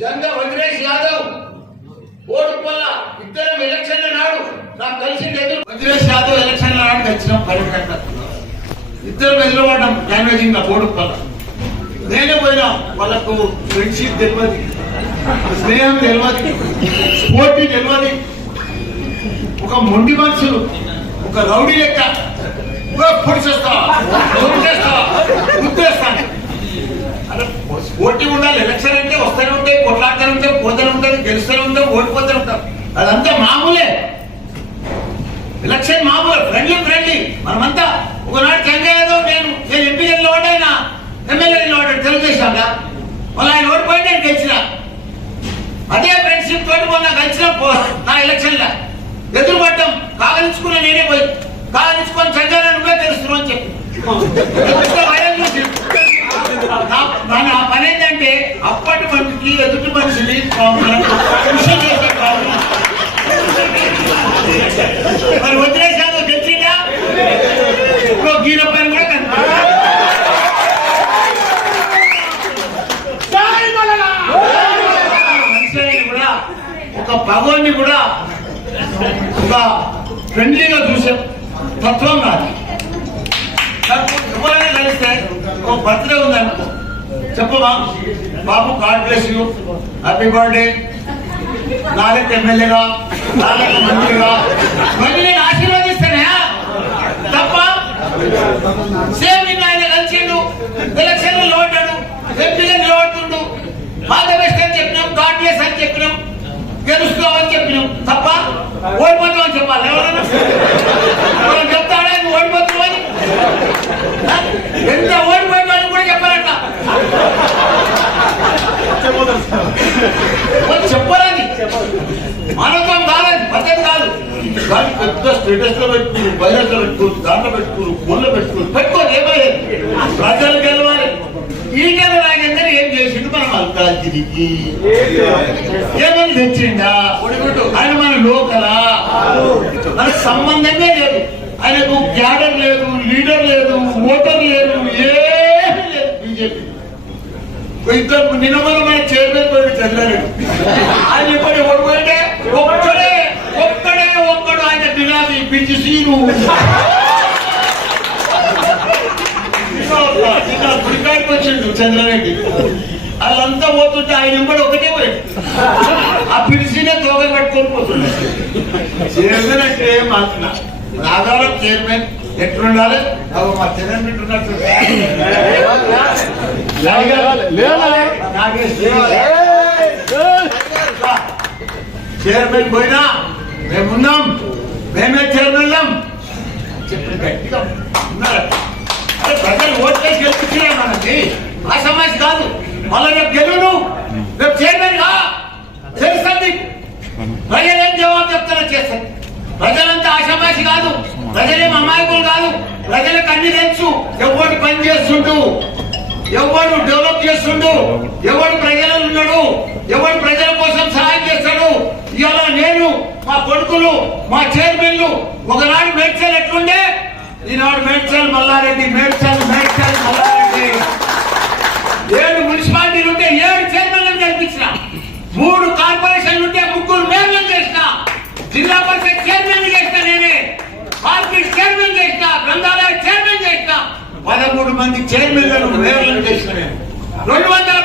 జంగా వజ్రేష్ యాదవ్. ఓటుపల్ల ఇద్దరం ఎలక్షన్ల నాడు నాకు కలిసి ఎదురు వదిలేష్ యాదవ్ ఎలక్షన్ల నాడు కలిసినాం పర్యటన. ఇద్దరం ఎదురుపడ్డాం డామేజింగ్ ఓటుపల్ల నేనే పోయినా వాళ్ళకు ఫ్రెండ్షిప్ తెలియదు స్నేహం తెలియదు పోటీ తెలియదు ఒక మొండి మనుషులు ఒక రౌడీ లెక్క. పొడిచేస్తా పోటీ ఉండాలి ఎలక్షన్ అంటే వస్తూనే ఉంటాయి కొట్లాడుతూనే ఉంటాయి పోతూనే ఉంటుంది గెలుస్తూనే ఉంటాం ఓడిపోతూనే ఉంటాం అదంతా మామూలే. ఎలక్షన్ మామూలు ఫ్రెండ్లీ ఫ్రెండ్లీ మనమంతా ఒకనాడు చంద్రయాదవ్ నేను నేను ఎంపీ నిలబడ్డాయినా ఎమ్మెల్యే నిలబడ్డాడు తెలుగుదేశం మళ్ళీ ఆయన ఓడిపోయి నేను గెలిచిన. అదే ఫ్రెండ్షిప్ తోటి మొన్న గెలిచిన పో- నా ఎలక్షన్ లా. ఎదురు కాగలించుకున్న నేనే పోయి కాగలించుకొని చంద్రయాదవ్ నువ్వే తెలుస్తున్నావు అని చెప్పి ఎంత భయం చూసి. నా- నా నా పని ఏంటంటే అప్పటి మనిషికి ఎదుటి మనిషిని మనకు కృషి చేసే కాదు. మరి వదిలేసాను తెలిసిందా ఇప్పుడు గీన పని కూడా కనిపిస్తుంది మనిషి అయినా కూడా ఒక భగవాన్ని కూడా ఒక ఫ్రెండ్లీగా చూసే తత్వం నాది. ఎవరైనా కలిస్తే ఒక బర్త్డే ఉందనుకో చెప్పమా బాబు god bless you happy birthday నాలుగు ఎమ్మెల్యేగా నాలుగు మంత్రిగా. మళ్ళీ నేను ఆశీర్వదిస్తానే? తప్ప? సేమ్ నిన్న ఆయన కలిసిండు ఎలక్షన్ నిలబడ్డాడు ఎంపీగా నిలబడుతుండు మాత బెస్ట్ అని చెప్పినాం గాడ్ బ్లెస్ అని చెప్పినాం. గెలుస్తామని చెప్పినాం తప్ప ఓడిపోతామని చెప్పాలి. ఎవరైనా ఎవరైనా చెప్తాడా నువ్వు ఓడిపోతామని ఎంత ఓడిపోయామని కూడా చెప్పాలట. చెప్పాలని చెప్పరాని. మానవత్వం కాలేదు పద్ధతి కాదు. దాన్ని పెద్ద స్టేటస్లో పెట్టుకుని బయట పెట్టుకుని దాంట్లో పెట్టుకుని ఫోన్లో పెట్టుకుని పెట్టుకోని ఏమయ్యేది ప్రజలు గెలవాలి. ఈ గెలవాలి మనం అల్కాల్చిరికి ఏమని తెచ్చిండా? ఆయన మన లోకలా? మనకు సంబంధమే లేదు. ఆయనకు క్యాడర్ లేదు లీడర్ లేదు ఓటర్ లేదు ఏమీ లేదు బీజేపీ. ఇద్దరు నిన్నమల మన చైర్మన్ పోయి చదివాడు. ఆయన ఇప్పుడు ఓడిపోయింటే ఒక్కడే ఒక్కడే ఒక్కడు ఆయన బినామీ పిచ్చి సీను. గుడికాడికి వచ్చిండు చంద్రారెడ్డి. వాళ్ళంతా పోతుంటే ఆయన కూడా ఒకటే పోయాడు. ఆ పిలిచినే తోక పట్టుకొని పోతుండే. చైర్మన్ అంటే మాకు నాగారం చైర్మన్ ఎట్లుండాలి? అవి మా జగన్ పెట్టున్నట్టు చైర్మన్ పోయినా మేమున్నాం. మళ్ళీ రేపు రేపు చైర్మన్గా తెలుస్తుంది ప్రజలు ఏం జవాబు చెప్తారో చేస్తారు ప్రజలంతా ఆశామాషి కాదు. ప్రజలేం అమాయకులు కాదు. ప్రజలకు అన్ని తెలుసు. ఎవడు పని చేస్తుంటూ ఎవడు డెవలప్ చేస్తుండు? ఎవడు ప్రజలు ఉన్నాడు? ఎవడు ప్రజల కోసం సహాయం చేస్తాడు? ఇవాళ నేను మా కొడుకులు మా చైర్మన్లు ఒకనాడు మేడ్చల్ ఎట్లుండే? ఈనాడు మేడ్చల్ మల్లారెడ్డి మేడ్చాలి మేడ్చల్. పదమూడు మంది చైర్మన్లను మేయర్లను చేసిన రెండు వందల